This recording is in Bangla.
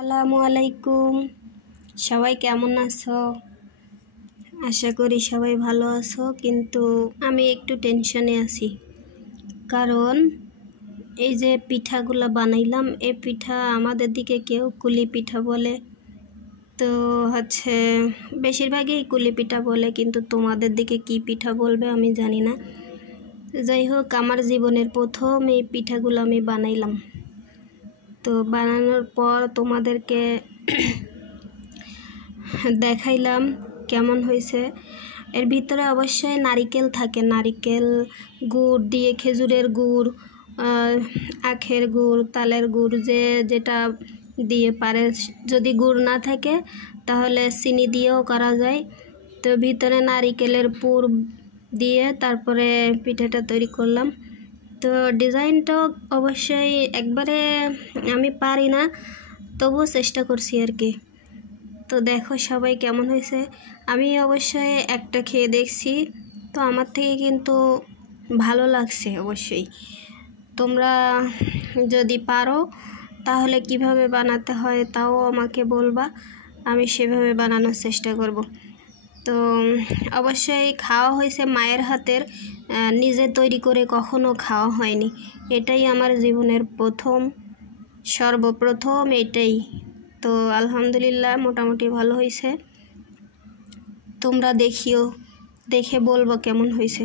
আসসালামু আলাইকুম। সবাই কেমন আছো? আশা করি সবাই ভালো আছো, কিন্তু আমি একটু টেনশনে আছি। কারণ এই যে পিঠাগুলা বানাইলাম, এই পিঠা আমাদের দিকে কেউ কুলি পিঠা বলে, তো বেশিরভাগই কুলি পিঠা বলে, কিন্তু তোমাদের দিকে কি পিঠা বলবে আমি জানি না। যাই হোক, আমার জীবনের প্রথম এই পিঠাগুলো আমি বানাইলাম। তো বানানোর পর তোমাদেরকে দেখাইলাম কেমন হয়েছে। এর ভিতরে অবশ্যই নারিকেল থাকে, নারিকেল গুড় দিয়ে, খেজুরের গুড়, আখের গুড়, তালের গুড়, যেটা দিয়ে পারে। যদি গুড় না থাকে তাহলে চিনি দিয়েও করা যায়। তো ভিতরে নারিকেলের পুর দিয়ে তারপরে পিঠাটা তৈরি করলাম। তো ডিজাইনটাও অবশ্যই একবারে আমি পারি না, তবুও চেষ্টা করছি আর কি। তো দেখো সবাই কেমন হয়েছে। আমি অবশ্যই একটা খেয়ে দেখছি, তো আমার থেকে কিন্তু ভালো লাগছে। অবশ্যই তোমরা যদি পারো তাহলে কিভাবে বানাতে হয় তাও আমাকে বলবা, আমি সেভাবে বানানোর চেষ্টা করব। তো অবশ্যই খাওয়া হয়েছে মায়ের হাতের, নিজে তৈরি করে কখনো খাওয়া হয়নি। এটাই আমার জীবনের সর্বপ্রথম এটাই। তো আলহামদুলিল্লাহ, মোটামুটি ভালো হয়েছে। তোমরা দেখে বলবো কেমন হয়েছে।